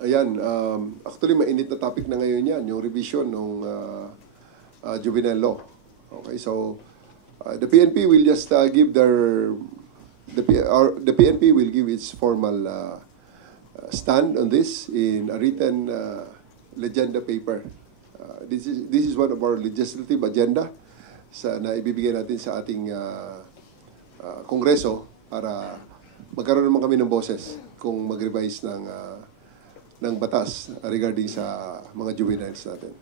Ayan, actually mainit na topic na ngayon yan, yung revision ng juvenile law. Okay, so the PNP will just give the PNP will give its formal stand on this in a written legenda paper. This is one of our legislative agenda na ibibigay natin sa ating Kongreso para magkaroon naman kami ng boses kung mag-revise ng batas regarding sa mga juveniles natin.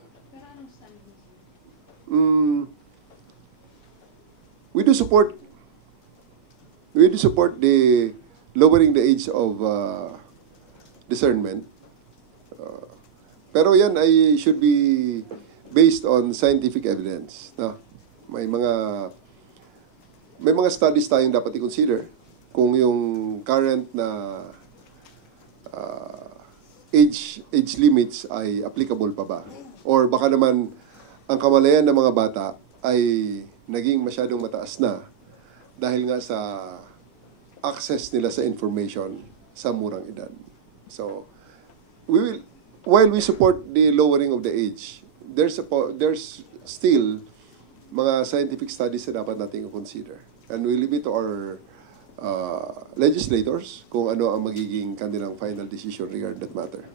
We do support the lowering the age of discernment. Pero yan ay should be based on scientific evidence. No? May mga studies tayong dapat i-consider kung yung current na age limits ay applicable pa ba? Or baka naman ang kamalayan ng mga bata ay naging masyadong mataas na dahil nga sa access nila sa information sa murang edad. So, while we support the lowering of the age, there's still mga scientific studies na dapat natin i-consider. And we leave it to our legislators kung ano ang magiging kanilang final decision regarding that matter.